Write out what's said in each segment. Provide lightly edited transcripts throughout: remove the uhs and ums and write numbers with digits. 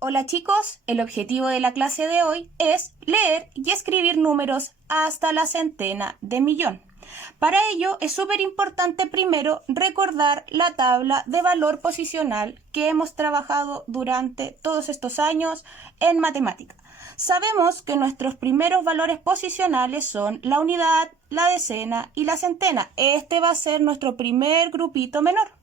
Hola chicos, el objetivo de la clase de hoy es leer y escribir números hasta la centena de millón. Para ello es súper importante primero recordar la tabla de valor posicional que hemos trabajado durante todos estos años en matemática. Sabemos que nuestros primeros valores posicionales son la unidad, la decena y la centena. Este va a ser nuestro primer grupito menor.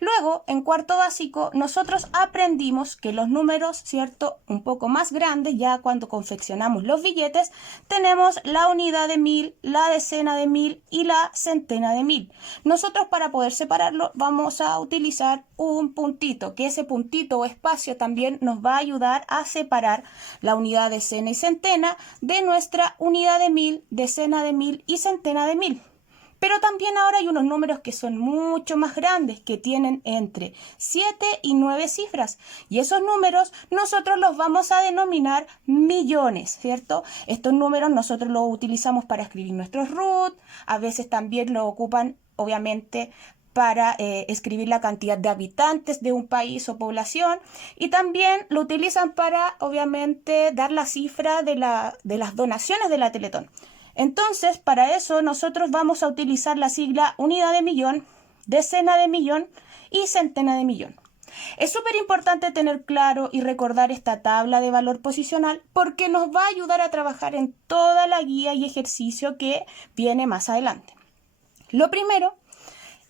Luego, en cuarto básico, nosotros aprendimos que los números, ¿cierto?, un poco más grandes, ya cuando confeccionamos los billetes, tenemos la unidad de 1000, la decena de 1000 y la centena de 1000. Nosotros, para poder separarlo, vamos a utilizar un puntito, que ese puntito o espacio también nos va a ayudar a separar la unidad de decena y centena de nuestra unidad de 1000, decena de 1000 y centena de 1000. Pero también ahora hay unos números que son mucho más grandes, que tienen entre 7 y 9 cifras. Y esos números nosotros los vamos a denominar millones, ¿cierto? Estos números nosotros los utilizamos para escribir nuestros root, a veces también lo ocupan, obviamente, para escribir la cantidad de habitantes de un país o población, y también lo utilizan para, obviamente, dar la cifra de las donaciones de la Teletón. Entonces, para eso nosotros vamos a utilizar la sigla unidad de millón, decena de millón y centena de millón. Es súper importante tener claro y recordar esta tabla de valor posicional porque nos va a ayudar a trabajar en toda la guía y ejercicio que viene más adelante. Lo primero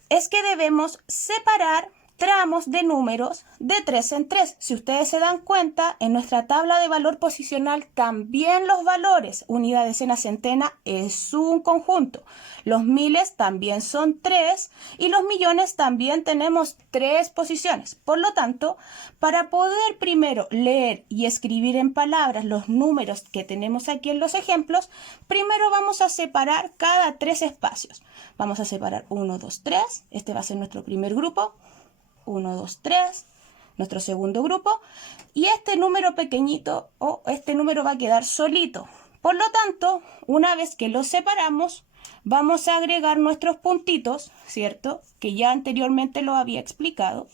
es que debemos separar tramos de números de 3 en 3. Si ustedes se dan cuenta, en nuestra tabla de valor posicional también los valores unidad, decena, centena es un conjunto. Los miles también son 3 y los millones también tenemos 3 posiciones. Por lo tanto, para poder primero leer y escribir en palabras los números que tenemos aquí en los ejemplos, primero vamos a separar cada 3 espacios. Vamos a separar 1, 2, 3. Este va a ser nuestro primer grupo. 1, 2, 3, nuestro segundo grupo, y este número pequeñito o este número va a quedar solito. Por lo tanto, una vez que los separamos, vamos a agregar nuestros puntitos, ¿cierto?, que ya anteriormente lo había explicado,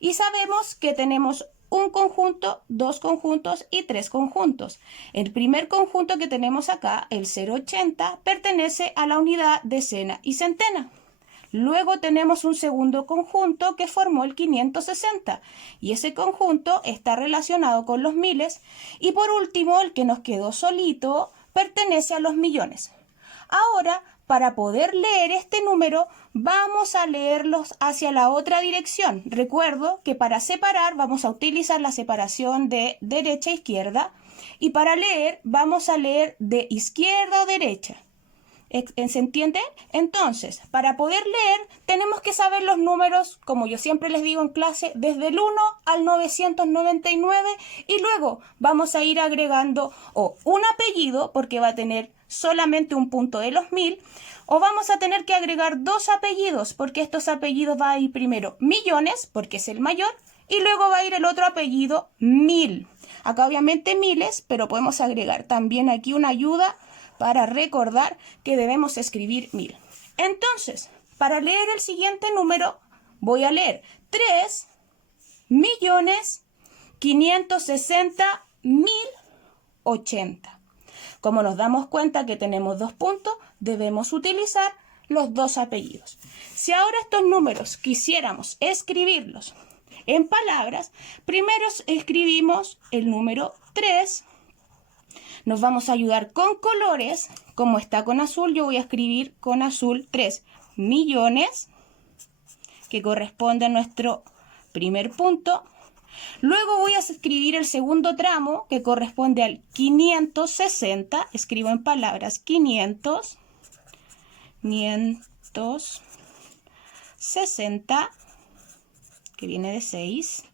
y sabemos que tenemos un conjunto, dos conjuntos y tres conjuntos. El primer conjunto que tenemos acá, el 080, pertenece a la unidad, decena y centena. Luego tenemos un segundo conjunto que formó el 560 y ese conjunto está relacionado con los miles. Y por último, el que nos quedó solito pertenece a los millones. Ahora, para poder leer este número, vamos a leerlos hacia la otra dirección. Recuerdo que para separar vamos a utilizar la separación de derecha a izquierda y para leer vamos a leer de izquierda a derecha. ¿Se entiende? Entonces, para poder leer, tenemos que saber los números, como yo siempre les digo en clase, desde el 1 al 999 y luego vamos a ir agregando o un apellido, porque va a tener solamente un punto de los 1000, o vamos a tener que agregar dos apellidos, porque estos apellidos va a ir primero millones, porque es el mayor, y luego va a ir el otro apellido 1000. Acá obviamente miles, pero podemos agregar también aquí una ayuda para recordar que debemos escribir 1000. Entonces, para leer el siguiente número, voy a leer 3.560.080. Como nos damos cuenta que tenemos dos puntos, debemos utilizar los dos apellidos. Si ahora estos números quisiéramos escribirlos en palabras, primero escribimos el número 3. Nos vamos a ayudar con colores. Como está con azul, yo voy a escribir con azul 3 millones, que corresponde a nuestro primer punto. Luego voy a escribir el segundo tramo, que corresponde al 560. Escribo en palabras 560, que viene de 6.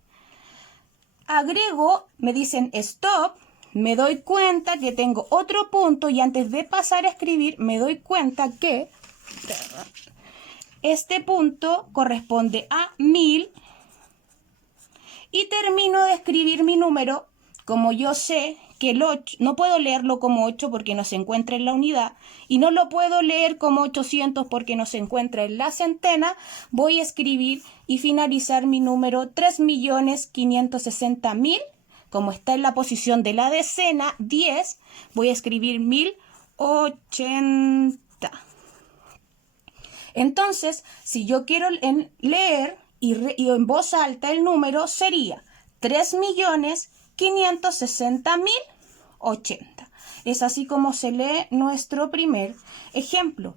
Agrego, me dicen stop. Me doy cuenta que tengo otro punto y antes de pasar a escribir me doy cuenta que este punto corresponde a 1000 y termino de escribir mi número. Como yo sé que el 8, no puedo leerlo como 8 porque no se encuentra en la unidad y no lo puedo leer como 800 porque no se encuentra en la centena, voy a escribir y finalizar mi número 3.560.000 como está en la posición de la decena, 10, voy a escribir 1080. Entonces, si yo quiero leer y en voz alta el número, sería 3.560.080. Es así como se lee nuestro primer ejemplo.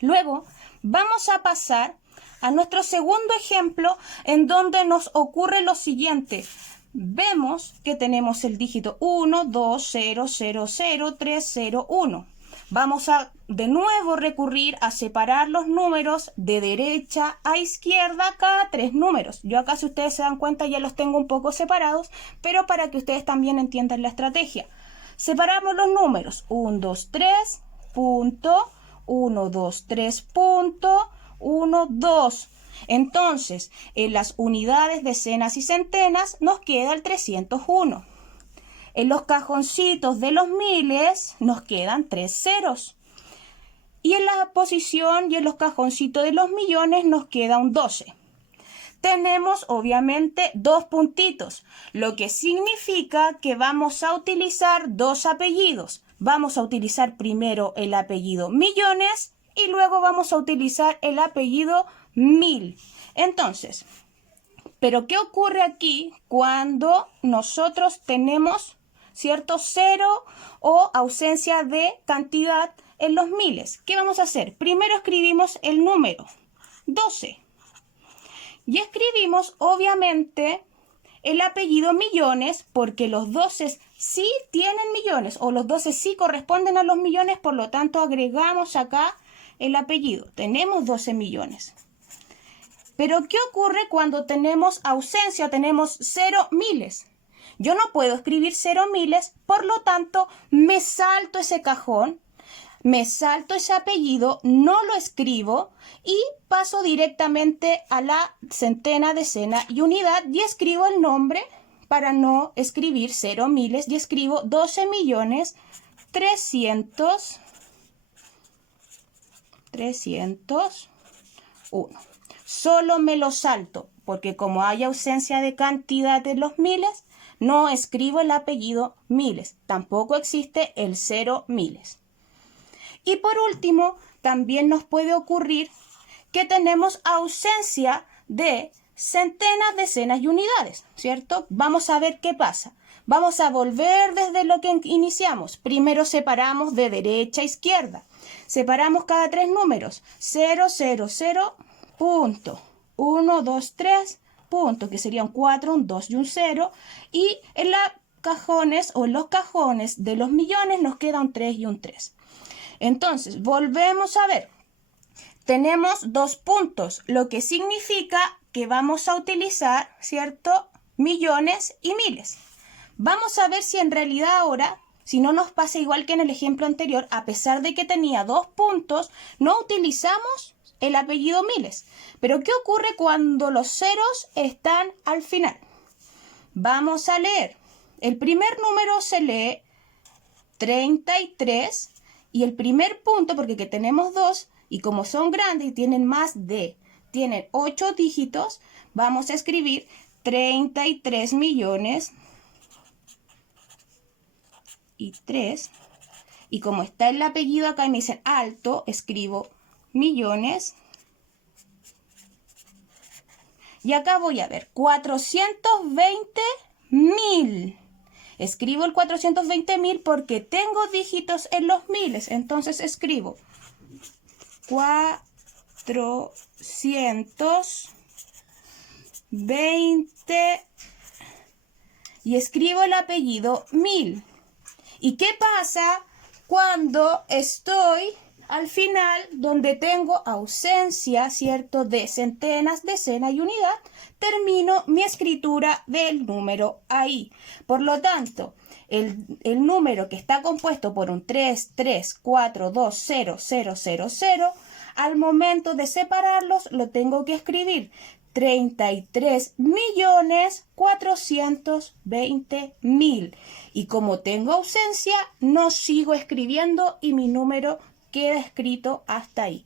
Luego, vamos a pasar a nuestro segundo ejemplo, en donde nos ocurre lo siguiente. Vemos que tenemos el dígito 1, 2, 0, 0, 0, 3, 0, 1. Vamos a de nuevo recurrir a separar los números de derecha a izquierda cada 3 números. Yo acá, si ustedes se dan cuenta, ya los tengo un poco separados, pero para que ustedes también entiendan la estrategia. Separamos los números 1, 2, 3, punto, 1, 2, 3, punto, 1, 2. Entonces, en las unidades, decenas y centenas nos queda el 301. En los cajoncitos de los miles nos quedan 3 ceros. Y en la posición y en los cajoncitos de los millones nos queda un 12. Tenemos obviamente 2 puntitos, lo que significa que vamos a utilizar 2 apellidos. Vamos a utilizar primero el apellido Millones y luego vamos a utilizar el apellido Mil. Entonces, ¿pero qué ocurre aquí cuando nosotros tenemos, cierto, cero o ausencia de cantidad en los miles? ¿Qué vamos a hacer? Primero escribimos el número 12 y escribimos obviamente el apellido Millones, porque los 12 sí tienen millones o los 12 sí corresponden a los millones, por lo tanto agregamos acá el apellido. Tenemos 12 millones. Pero ¿qué ocurre cuando tenemos ausencia, tenemos 0 miles? Yo no puedo escribir 0 miles, por lo tanto me salto ese cajón, me salto ese apellido, no lo escribo y paso directamente a la centena, decena y unidad y escribo el nombre para no escribir 0 miles y escribo 12.301. Solo me lo salto, porque como hay ausencia de cantidad en los miles, no escribo el apellido Miles. Tampoco existe el 0 miles. Y por último, también nos puede ocurrir que tenemos ausencia de centenas, decenas y unidades, ¿cierto? Vamos a ver qué pasa. Vamos a volver desde lo que iniciamos. Primero separamos de derecha a izquierda. Separamos cada 3 números. 0, 0, 0, punto. 1, 2, 3, punto, que sería un 4, un 2 y un 0. Y en los cajones de los millones nos queda un 3 y un 3. Entonces, volvemos a ver. Tenemos 2 puntos, lo que significa que vamos a utilizar, ¿cierto?, millones y miles. Vamos a ver si en realidad ahora, si no nos pasa igual que en el ejemplo anterior, a pesar de que tenía 2 puntos, no utilizamos el apellido Miles. Pero ¿qué ocurre cuando los ceros están al final? Vamos a leer. El primer número se lee 33 y el primer punto, porque que tenemos 2 y como son grandes y tienen tienen 8 dígitos, vamos a escribir 33 millones y 3. Y como está el apellido acá y me dicen alto, escribo millones. Y acá voy a ver 420.000. Escribo el 420.000 porque tengo dígitos en los miles. Entonces escribo 420 y escribo el apellido Mil. ¿Y qué pasa cuando estoy al final, donde tengo ausencia, ¿cierto?, de centenas, decenas y unidad? Termino mi escritura del número ahí. Por lo tanto, el número que está compuesto por un 3, 3, 4, 2, 0, 0, 0, 0, al momento de separarlos lo tengo que escribir 33.420.000. Y como tengo ausencia, no sigo escribiendo y mi número queda escrito hasta ahí.